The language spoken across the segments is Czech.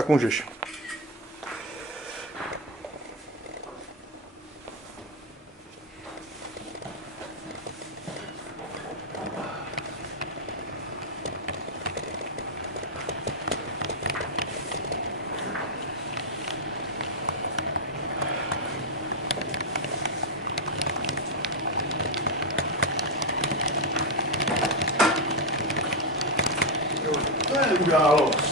Tak můžeš. To je událost.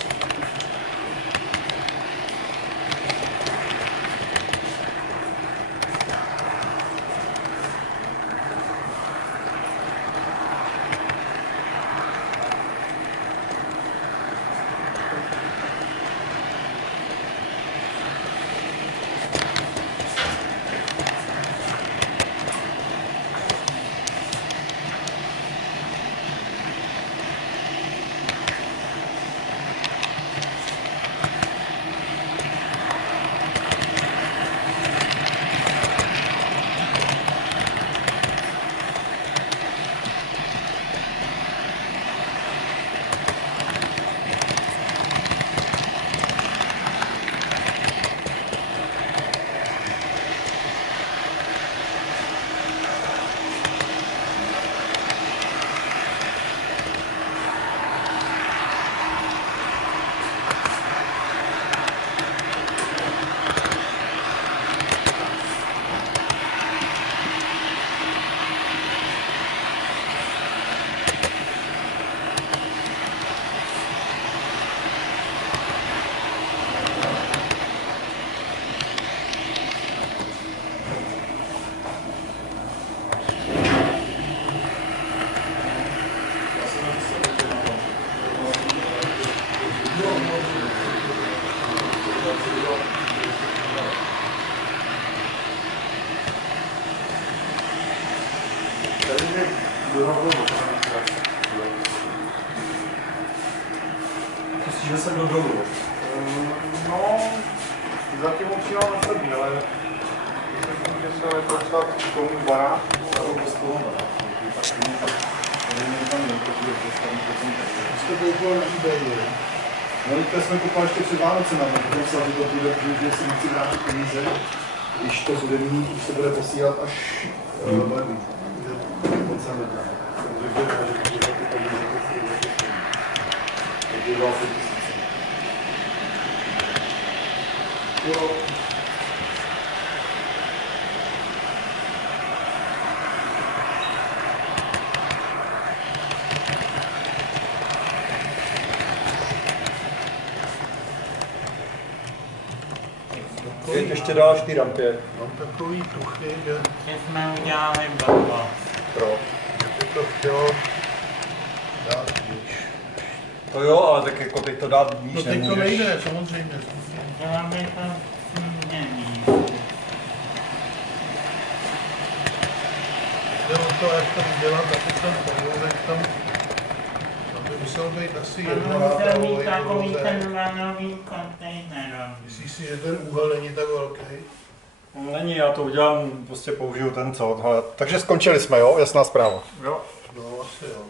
Že jsem do dolů. No, zatím ho přijal na sebe, ale že se neprostat k tomu baráku. Bez toho baráku. Jste koupil na eBay, No, teďka jsme koupali ještě před Vánocema, protože se to bude, že si nechci vrátit peníze, když to bude mít, už se bude posílat až koncem ledna. Takže bude, že ty peníze je 20 000. Jo. Teď ještě dáš ty rampě. Mám takový tuchy, že jsme udělali blbost. Pro. by to chtělo dát níž. To jo, ale tak jako teď to dát níž No teď nemůžeš. to nejde, samozřejmě. Chtěla by to změnit. Jde o to, jak tam dělat, aby ten podvozek tam, aby musel být asi Musel jednohádový mít takový podvozek. ten vanový kontejner. Myslíš si, že ten úhel není tak velký? Není, já to udělám, prostě použiju ten co. Takže skončili jsme, jo? Jasná zpráva. No asi jo.